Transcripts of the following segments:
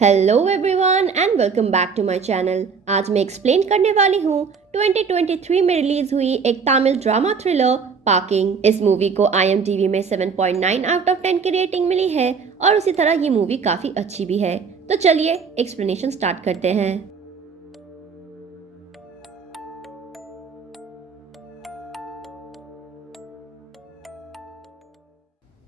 Hello everyone and welcome back to my channel. आज मैं explain करने वाली हूँ 2023 में रिलीज हुई एक तमिल ड्रामा थ्रिलर पार्किंग। इस मूवी को IMDb में 7.9 आउट ऑफ 10 की रेटिंग मिली है और उसी तरह ये मूवी काफी अच्छी भी है। तो चलिए एक्सप्लेनेशन स्टार्ट करते हैं।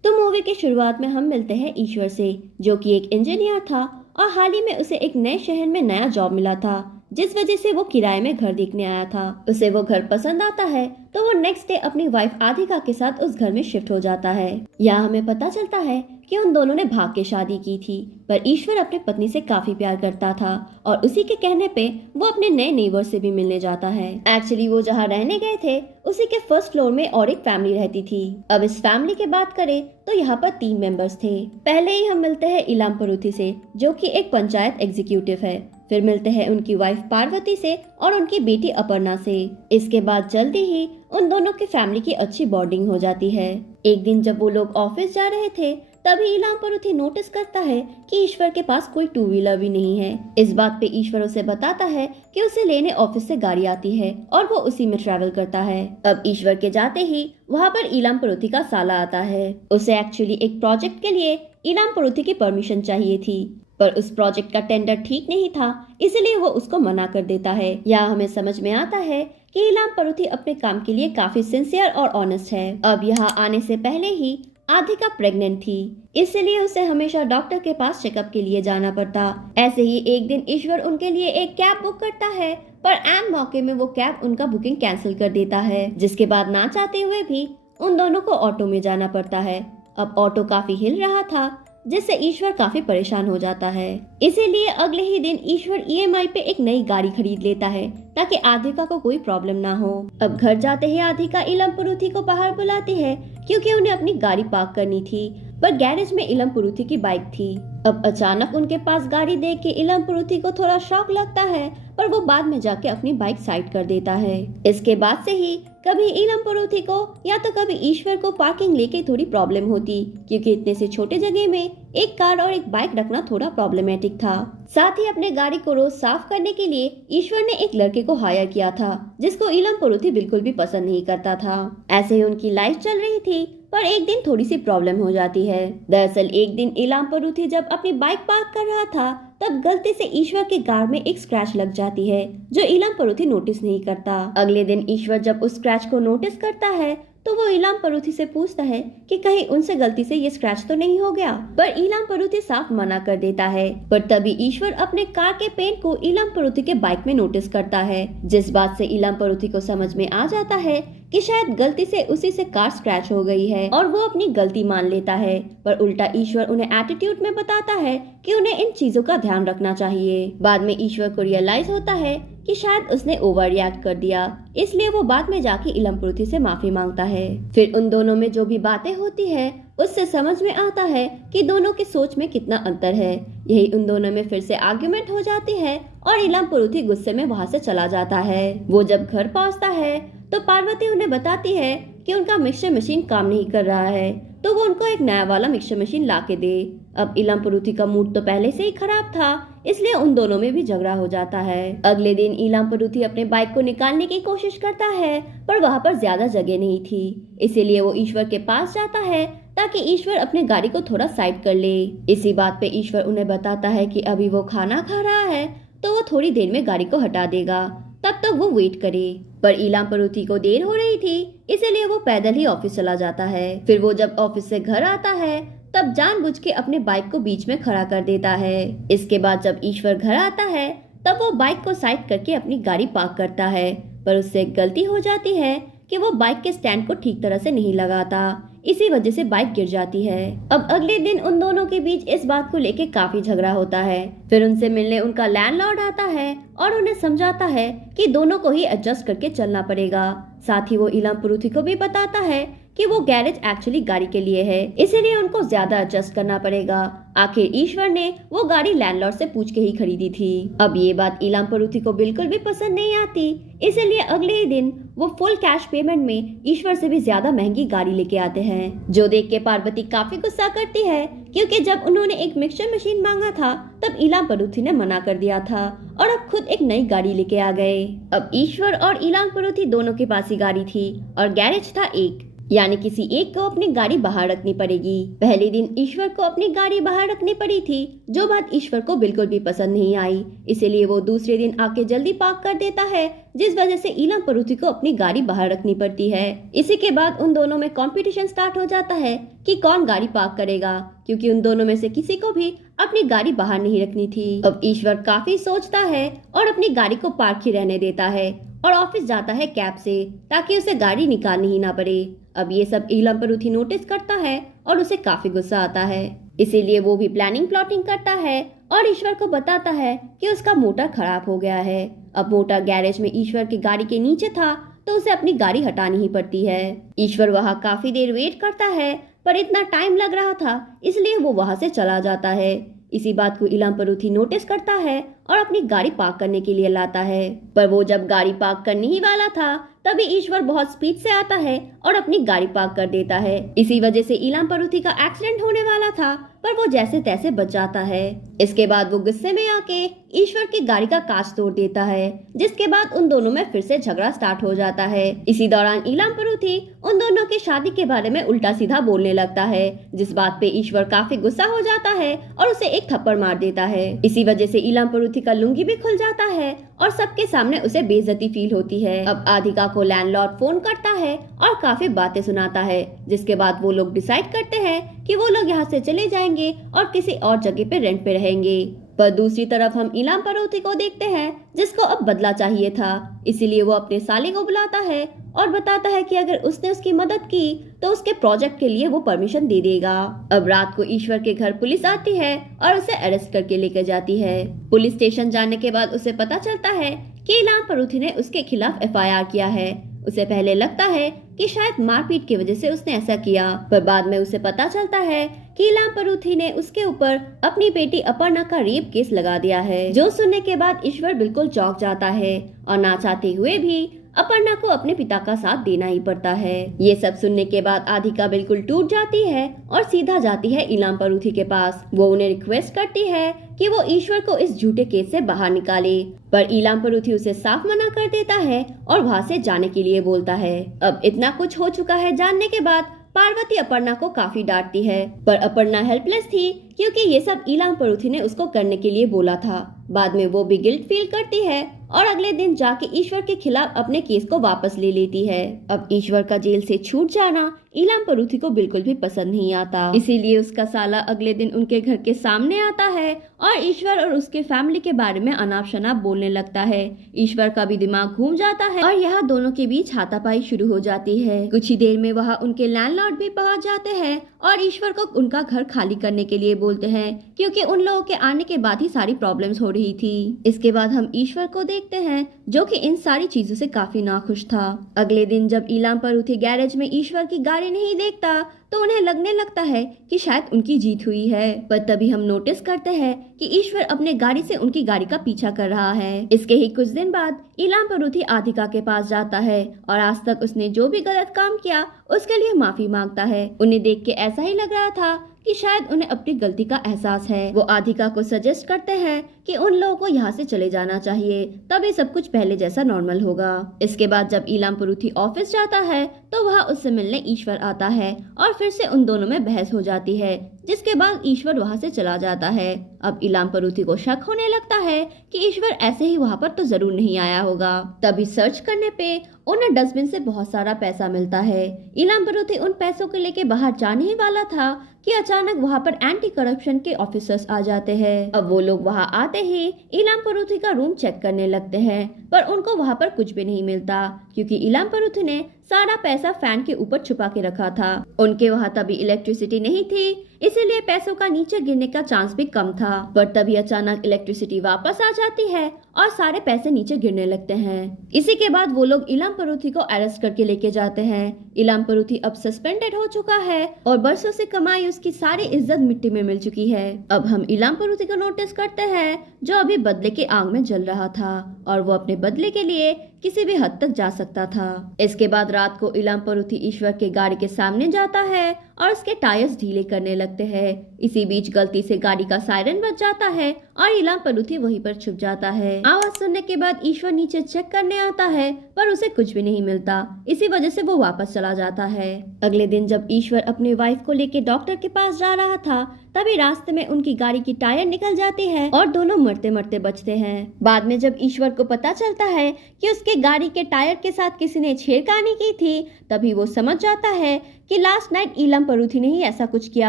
तो मूवी की शुरुआत में हम मिलते हैं ईश्वर से, जो कि एक इंजीनियर था और हाल ही में उसे एक नए शहर में नया जॉब मिला था, जिस वजह से वो किराए में घर देखने आया था। उसे वो घर पसंद आता है तो वो नेक्स्ट डे अपनी वाइफ आधिका के साथ उस घर में शिफ्ट हो जाता है। यहाँ हमें पता चलता है कि उन दोनों ने भाग के शादी की थी, पर ईश्वर अपनी पत्नी से काफी प्यार करता था और उसी के कहने पे वो अपने नए नेबर से भी मिलने जाता है। एक्चुअली वो जहाँ रहने गए थे उसी के फर्स्ट फ्लोर में और एक फैमिली रहती थी। अब इस फैमिली की बात करें तो यहाँ पर 3 मेंबर्स थे। पहले ही हम मिलते हैं इलाम परुथी से, जो कि एक पंचायत एग्जीक्यूटिव है। फिर मिलते हैं उनकी वाइफ पार्वती से और उनकी बेटी अपर्णा से। इसके बाद जल्दी ही उन दोनों की फैमिली की अच्छी बॉन्डिंग हो जाती है। एक दिन जब वो लोग ऑफिस जा रहे थे तभी इलाम परुथी नोटिस करता है कि ईश्वर के पास कोई 2 व्हीलर भी नहीं है। इस बात पे ईश्वर उसे बताता है कि उसे लेने ऑफिस से गाड़ी आती है और वो उसी में ट्रैवल करता है। अब ईश्वर के जाते ही वहाँ पर इलाम परुथी का साला आता है। उसे एक्चुअली एक प्रोजेक्ट के लिए इलाम परुथी की परमिशन चाहिए थी, पर उस प्रोजेक्ट का टेंडर ठीक नहीं था, इसलिए वो उसको मना कर देता है। यहाँ हमें समझ में आता है कि इलाम परुथी अपने काम के लिए काफी सिंसियर और ऑनेस्ट है। अब यहाँ आने से पहले ही आधिका प्रेग्नेंट थी, इसलिए उसे हमेशा डॉक्टर के पास चेकअप के लिए जाना पड़ता। ऐसे ही एक दिन ईश्वर उनके लिए एक कैब बुक करता है, पर ऐन मौके में वो कैब उनका बुकिंग कैंसिल कर देता है, जिसके बाद ना चाहते हुए भी उन दोनों को ऑटो में जाना पड़ता है। अब ऑटो काफी हिल रहा था, जिससे ईश्वर काफी परेशान हो जाता है। इसीलिए अगले ही दिन ईश्वर EMI पे एक नई गाड़ी खरीद लेता है ताकि आधिका को कोई प्रॉब्लम ना हो। अब घर जाते ही आधिका इलम परुथी को बाहर बुलाती है क्योंकि उन्हें अपनी गाड़ी पार्क करनी थी, पर गैरेज में इलम परुथी की बाइक थी। अब अचानक उनके पास गाड़ी देख के इलम परुथी को थोड़ा शॉक लगता है, पर वो बाद में जाके अपनी बाइक साइड कर देता है। इसके बाद से ही कभी इलम परुथी को या तो कभी ईश्वर को पार्किंग लेके थोड़ी प्रॉब्लम होती, क्योंकि इतने से छोटे जगह में एक कार और एक बाइक रखना थोड़ा प्रॉब्लमेटिक था। साथ ही अपने गाड़ी को रोज साफ करने के लिए ईश्वर ने एक लड़के को हायर किया था, जिसको इलम परुथी बिल्कुल भी पसंद नहीं करता था। ऐसे ही उनकी लाइफ चल रही थी, पर एक दिन थोड़ी सी प्रॉब्लम हो जाती है। दरअसल एक दिन इलाम परुथी जब अपनी बाइक पार्क कर रहा था, तब गलती से ईश्वर के कार में एक स्क्रैच लग जाती है, जो इलाम परुथी नोटिस नहीं करता। अगले दिन ईश्वर जब उस स्क्रैच को नोटिस करता है तो वो इलाम परुथी से पूछता है कि कहीं उनसे गलती से ये स्क्रैच तो नहीं हो गया, पर इलाम परुथी साफ मना कर देता है। पर तभी ईश्वर अपने कार के पेंट को इलाम परुथी के बाइक में नोटिस करता है, जिस बात से इलाम परुथी को समझ में आ जाता है कि शायद गलती से उसी से कार स्क्रैच हो गई है और वो अपनी गलती मान लेता है। पर उल्टा ईश्वर उन्हें एटीट्यूड में बताता है कि उन्हें इन चीजों का ध्यान रखना चाहिए। बाद में ईश्वर को रियलाइज होता है कि शायद उसने ओवर रिएक्ट कर दिया, इसलिए वो बाद में जाके इलम परुथी से माफी मांगता है। फिर उन दोनों में जो भी बातें होती है उससे समझ में आता है कि दोनों की सोच में कितना अंतर है। यही उन दोनों में फिर से आर्ग्यूमेंट हो जाती है और इलम परुथी गुस्से में वहाँ से चला जाता है। वो जब घर पहुँचता है तो पार्वती उन्हें बताती है कि उनका मिक्सचर मशीन काम नहीं कर रहा है, तो वो उनको एक नया वाला मिक्सचर मशीन ला के दे। अब इलम परुथी का मूड तो पहले से ही खराब था, इसलिए उन दोनों में भी झगड़ा हो जाता है। अगले दिन इलम परुथी अपने बाइक को निकालने की कोशिश करता है, पर वहाँ पर ज्यादा जगह नहीं थी, इसीलिए वो ईश्वर के पास जाता है ताकि ईश्वर अपने गाड़ी को थोड़ा साइड कर ले। इसी बात पे ईश्वर उन्हें बताता है कि अभी वो खाना खा रहा है, तो वो थोड़ी देर में गाड़ी को हटा देगा, तब तक वो वेट करे। पर इलाम परुथी को देर हो रही थी, इसलिए वो पैदल ही ऑफिस चला जाता है। फिर वो जब ऑफिस से घर आता है तब जानबूझ के अपने बाइक को बीच में खड़ा कर देता है। इसके बाद जब ईश्वर घर आता है तब वो बाइक को साइड करके अपनी गाड़ी पार्क करता है, पर उससे एक गलती हो जाती है कि वो बाइक के स्टैंड को ठीक तरह से नहीं लगाता, इसी वजह से बाइक गिर जाती है। अब अगले दिन उन दोनों के बीच इस बात को लेके काफी झगड़ा होता है। फिर उनसे मिलने उनका लैंडलॉर्ड आता है और उन्हें समझाता है कि दोनों को ही एडजस्ट करके चलना पड़ेगा। साथ ही वो इलम परुथी को भी बताता है कि वो गैरेज एक्चुअली गाड़ी के लिए है, इसीलिए उनको ज्यादा एडजस्ट करना पड़ेगा आखिर ईश्वर ने वो गाड़ी लैंडलॉर्ड से पूछ के ही खरीदी थी। अब ये बात इलाम परूथी को बिल्कुल भी पसंद नहीं आती, इसलिए अगले ही दिन वो फुल कैश पेमेंट में ईश्वर से भी ज्यादा महंगी गाड़ी लेके आते हैं, जो देख के पार्वती काफी गुस्सा करती है, क्योंकि जब उन्होंने एक मिक्सचर मशीन मांगा था तब इलाम परूथी ने मना कर दिया था और अब खुद एक नई गाड़ी लेके आ गए। अब ईश्वर और इलाम परूथी दोनों के पास ही गाड़ी थी और गैरेज था एक, यानी किसी एक को अपनी गाड़ी बाहर रखनी पड़ेगी। पहले दिन ईश्वर को अपनी गाड़ी बाहर रखनी पड़ी थी, जो बात ईश्वर को बिल्कुल भी पसंद नहीं आई, इसीलिए वो दूसरे दिन आके जल्दी पार्क कर देता है, जिस वजह से इलाम परूथी को अपनी गाड़ी बाहर रखनी पड़ती है। इसी के बाद उन दोनों में कंपटीशन स्टार्ट हो जाता है कि कौन गाड़ी पार्क करेगा, क्योंकि उन दोनों में से किसी को भी अपनी गाड़ी बाहर नहीं रखनी थी। अब ईश्वर काफी सोचता है और अपनी गाड़ी को पार्क ही रहने देता है और ऑफिस जाता है कैब से, ताकि उसे गाड़ी निकालनी ही ना पड़े। अब ये सब इलाम परूथी नोटिस करता है और उसे काफी गुस्सा आता है, इसीलिए वो भी प्लानिंग प्लॉटिंग करता है और ईश्वर को बताता है कि उसका मोटर खराब हो गया है। अब मोटर गैरेज में ईश्वर की गाड़ी के नीचे था, तो उसे अपनी गाड़ी हटानी ही पड़ती है। ईश्वर वहाँ काफी देर वेट करता है, पर इतना टाइम लग रहा था इसलिए वो वहाँ से चला जाता है। इसी बात को इलाम परूथी नोटिस करता है और अपनी गाड़ी पार्क करने के लिए लाता है, पर वो जब गाड़ी पार्क करने ही वाला था तभी ईश्वर बहुत स्पीड से आता है और अपनी गाड़ी पार्क कर देता है। इसी वजह से इलाम परूथी का एक्सीडेंट होने वाला था, पर वो जैसे तैसे बच जाता है। इसके बाद वो गुस्से में आके ईश्वर की गाड़ी का कांच तोड़ देता है, जिसके बाद उन दोनों में फिर से झगड़ा स्टार्ट हो जाता है। इसी दौरान इलाम परूथी उन दोनों की शादी के बारे में उल्टा सीधा बोलने लगता है, जिस बात पे ईश्वर काफी गुस्सा हो जाता है और उसे एक थप्पड़ मार देता है। इसी वजह से इलाम परूथी का लुंगी भी खुल जाता है और सबके सामने उसे बेइज्जती फील होती है। अब आधिका को लैंडलॉर्ड फोन करता है और काफी बातें सुनाता है, जिसके बाद वो लोग डिसाइड करते हैं कि वो लोग यहाँ से चले जाएंगे और किसी और जगह पे रेंट पे रहेंगे। पर दूसरी तरफ हम इलाम परूथी को देखते हैं, जिसको अब बदला चाहिए था, इसीलिए वो अपने साले को बुलाता है और बताता है कि अगर उसने उसकी मदद की तो उसके प्रोजेक्ट के लिए वो परमिशन दे देगा। अब रात को ईश्वर के घर पुलिस आती है और उसे अरेस्ट करके लेकर जाती है। पुलिस स्टेशन जाने के बाद उसे पता चलता है कि इलाम परूथी ने उसके खिलाफ एफआईआर किया है। उसे पहले लगता है कि शायद मारपीट की वजह से उसने ऐसा किया, पर बाद में उसे पता चलता है कि इलाम परूथी ने उसके ऊपर अपनी बेटी अपर्णा का रेप केस लगा दिया है, जो सुनने के बाद ईश्वर बिल्कुल चौंक जाता है और ना चाहते हुए भी अपर्णा को अपने पिता का साथ देना ही पड़ता है। ये सब सुनने के बाद आधिका बिल्कुल टूट जाती है और सीधा जाती है इलाम परूथी के पास। वो उन्हें रिक्वेस्ट करती है कि वो ईश्वर को इस झूठे केस से बाहर निकाले, पर इलाम परूथी उसे साफ मना कर देता है और वहाँ से जाने के लिए बोलता है। अब इतना कुछ हो चुका है जानने के बाद पार्वती अपर्णा को काफी डांटती है, पर अपर्णा हेल्पलेस थी, क्योंकि ये सब इलाम परूथी ने उसको करने के लिए बोला था। बाद में वो भी गिल्ट फील करती है और अगले दिन जाके ईश्वर के खिलाफ अपने केस को वापस ले लेती है। अब ईश्वर का जेल से छूट जाना इलाम परूथी को बिल्कुल भी पसंद नहीं आता, इसीलिए उसका साला अगले दिन उनके घर के सामने आता है और ईश्वर और उसके फैमिली के बारे में अनाप शनाप बोलने लगता है। ईश्वर का भी दिमाग घूम जाता है और यहाँ दोनों के बीच हाथापाई शुरू हो जाती है। कुछ ही देर में वहाँ उनके लैंडलॉर्ड भी पहुँच जाते हैं और ईश्वर को उनका घर खाली करने के लिए बोलते हैं, क्योंकि उन लोगों के आने के बाद ही सारी प्रॉब्लम्स हो रही थी। इसके बाद हम ईश्वर को देखते हैं, जो कि इन सारी चीजों से काफी नाखुश था। अगले दिन जब इलाम परूथी गैरेज में ईश्वर की गाड़ी नहीं देखता तो उन्हें लगने लगता है कि शायद उनकी जीत हुई है, पर तभी हम नोटिस करते हैं कि ईश्वर अपने गाड़ी से उनकी गाड़ी का पीछा कर रहा है। इसके ही कुछ दिन बाद इलाम परूथी आधिका के पास जाता है और आज तक उसने जो भी गलत काम किया उसके लिए माफी मांगता है। उन्हें देख के ऐसा ही लग रहा था कि शायद उन्हें अपनी गलती का एहसास है। वो आधिका को सजेस्ट करते हैं कि उन लोगों को यहाँ से चले जाना चाहिए, तभी सब कुछ पहले जैसा नॉर्मल होगा। इसके बाद जब इलाम परूथी ऑफिस जाता है तो वहाँ उससे मिलने ईश्वर आता है और फिर से उन दोनों में बहस हो जाती है, जिसके बाद ईश्वर वहाँ से चला जाता है। अब इलाम परूथी को शक होने लगता है कि ईश्वर ऐसे ही वहाँ पर तो जरूर नहीं आया होगा। तभी सर्च करने पे उन्हें डस्टबिन से बहुत सारा पैसा मिलता है। इलाम परूथी उन पैसों को लेके बाहर जाने ही वाला था कि अचानक वहाँ पर एंटी करप्शन के ऑफिसर्स आ जाते हैं। अब वो लोग वहाँ आते ही इलाम परूथी का रूम चेक करने लगते हैं, पर उनको वहाँ पर कुछ भी नहीं मिलता, क्योंकि इलाम परूथी ने सारा पैसा फैन के ऊपर छुपा के रखा था। उनके वहाँ तभी इलेक्ट्रिसिटी नहीं थी, इसीलिए पैसों का नीचे गिरने का चांस भी कम था। पर तभी अचानक इलेक्ट्रिसिटी वापस आ जाती है और सारे पैसे नीचे गिरने लगते हैं। इसी के बाद वो लोग इलाम परूथी को अरेस्ट करके लेके जाते हैं। इलाम परूथी अब सस्पेंडेड हो चुका है और बरसों से कमाई उसकी सारी इज्जत मिट्टी में मिल चुकी है। अब हम इलाम परूथी को नोटिस करते हैं जो अभी बदले की आग में जल रहा था और वो अपने बदले के लिए किसी भी हद तक जा सकता था। इसके बाद रात को इलाम परूथी ईश्वर के गाड़ी के सामने जाता है और उसके टायर्स ढीले करने लगते हैं। इसी बीच गलती से गाड़ी का सायरन बज जाता है और इलाम परूथी वहीं पर छुप जाता है। आवाज सुनने के बाद ईश्वर नीचे चेक करने आता है पर उसे कुछ भी नहीं मिलता, इसी वजह से वो वापस चला जाता है। अगले दिन जब ईश्वर अपनी वाइफ को लेके डॉक्टर के पास जा रहा था तभी रास्ते में उनकी गाड़ी की टायर निकल जाती है और दोनों मरते मरते बचते हैं। बाद में जब ईश्वर को पता चलता है कि उसके गाड़ी के टायर के साथ किसी ने छेड़खानी की थी तभी वो समझ जाता है कि लास्ट नाइट इलाम परूथी ने ही ऐसा कुछ किया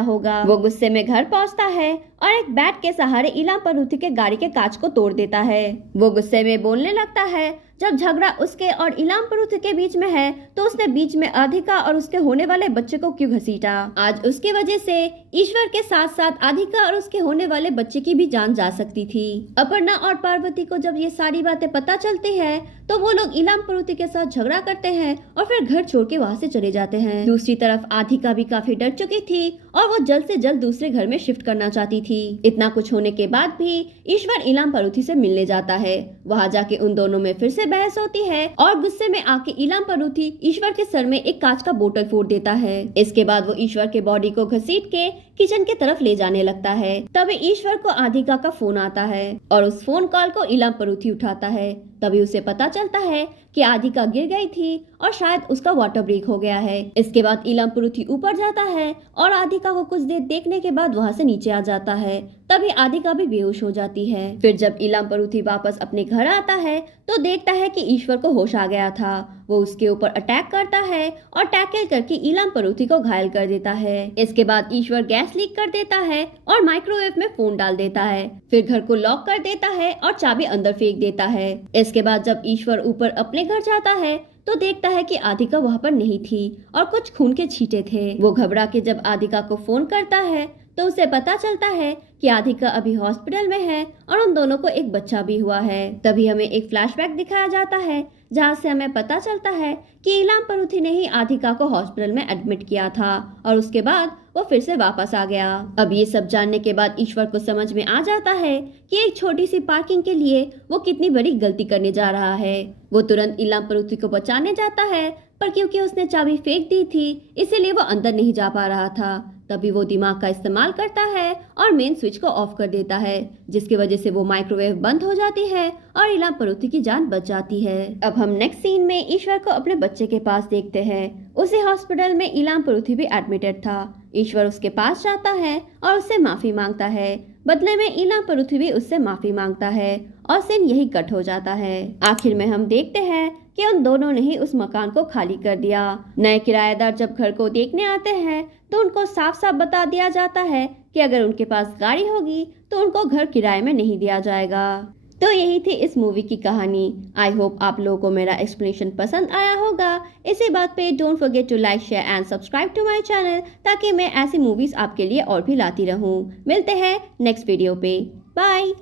होगा। वो गुस्से में घर पहुंचता है और एक बैट के सहारे इलाम परूथी के गाड़ी के कांच को तोड़ देता है। वो गुस्से में बोलने लगता है जब झगड़ा उसके और इलाम परूथी के बीच में है तो उसने बीच में आधिका और उसके होने वाले बच्चे को क्यों घसीटा। आज उसके वजह से ईश्वर के साथ साथ आधिका और उसके होने वाले बच्चे की भी जान जा सकती थी। अपर्णा और पार्वती को जब ये सारी बातें पता चलती है तो वो लोग इलाम परूथी के साथ झगड़ा करते हैं और फिर घर छोड़ के वहाँ से चले जाते हैं। दूसरी तरफ आधिका भी काफी डर चुकी थी और वो जल्द से जल्द दूसरे घर में शिफ्ट करना चाहती थी। इतना कुछ होने के बाद भी ईश्वर इलाम परूथी से मिलने जाता है। वहाँ जाके उन दोनों में फिर से बहस होती है और गुस्से में आके इलाम परूथी ईश्वर के सर में एक कांच का बोतल फोड़ देता है। इसके बाद वो ईश्वर के बॉडी को घसीट के किचन की तरफ ले जाने लगता है। तभी ईश्वर को आधिका का फोन आता है और उस फोन कॉल को इलाम परूथी उठाता है। तभी उसे पता चलता है कि आधिका गिर गई थी और शायद उसका वाटर ब्रेक हो गया है। इसके बाद इलाम परूथी ऊपर जाता है और आधिका को कुछ देर देखने के बाद वहाँ से नीचे आ जाता है। तभी आधिका भी बेहोश हो जाती है। फिर जब इलाम परूथी वापस अपने घर आता है तो देखता है कि ईश्वर को होश आ गया था। वो उसके ऊपर अटैक करता है और टैकल करके इलाम परूथी को घायल कर देता है। इसके बाद ईश्वर गैस लीक कर देता है और माइक्रोवेव में फोन डाल देता है। फिर घर को लॉक कर देता है और चाबी अंदर फेंक देता है। इसके बाद जब ईश्वर ऊपर अपने घर जाता है तो देखता है कि आधिका वहाँ पर नहीं थी और कुछ खून के छींटे थे। वो घबरा के जब आधिका को फोन करता है तो उसे पता चलता है कि आधिका अभी हॉस्पिटल में है और उन दोनों को एक बच्चा भी हुआ है। तभी हमें एक फ्लैशबैक दिखाया जाता है जहाँ से हमें पता चलता है कि इलाम परूथी ने ही आधिका को हॉस्पिटल में एडमिट किया था और उसके बाद वो फिर से वापस आ गया। अब ये सब जानने के बाद ईश्वर को समझ में आ जाता है कि एक छोटी सी पार्किंग के लिए वो कितनी बड़ी गलती करने जा रहा है। वो तुरंत इलाम परूथी को बचाने जाता है पर क्योंकि उसने चाबी फेंक दी थी इसीलिए वो अंदर नहीं जा पा रहा था। तभी वो दिमाग का इस्तेमाल करता है और मेन स्विच को ऑफ कर देता है जिसकी वजह से वो माइक्रोवेव बंद हो जाती है और इलाम परूथी की जान बच जाती है। अब हम नेक्स्ट सीन में ईश्वर को अपने बच्चे के पास देखते हैं। उसी हॉस्पिटल में इलाम परूथी भी एडमिटेड था। ईश्वर उसके पास जाता है और उससे माफी मांगता है। बदले में इलाम परूथी भी उससे माफी मांगता है और सीन यही कट हो जाता है। आखिर में हम देखते हैं कि उन दोनों ने ही उस मकान को खाली कर दिया। नए किराएदार जब घर को देखने आते हैं तो उनको साफ साफ बता दिया जाता है कि अगर उनके पास गाड़ी होगी तो उनको घर किराए में नहीं दिया जाएगा। तो यही थी इस मूवी की कहानी। आई होप आप लोगों को मेरा एक्सप्लेनेशन पसंद आया होगा। इसी बात पे don't forget to like share and subscribe to my channel ताकि मैं ऐसी मूवीज आपके लिए और भी लाती रहूं। मिलते हैं नेक्स्ट वीडियो पे। बाय।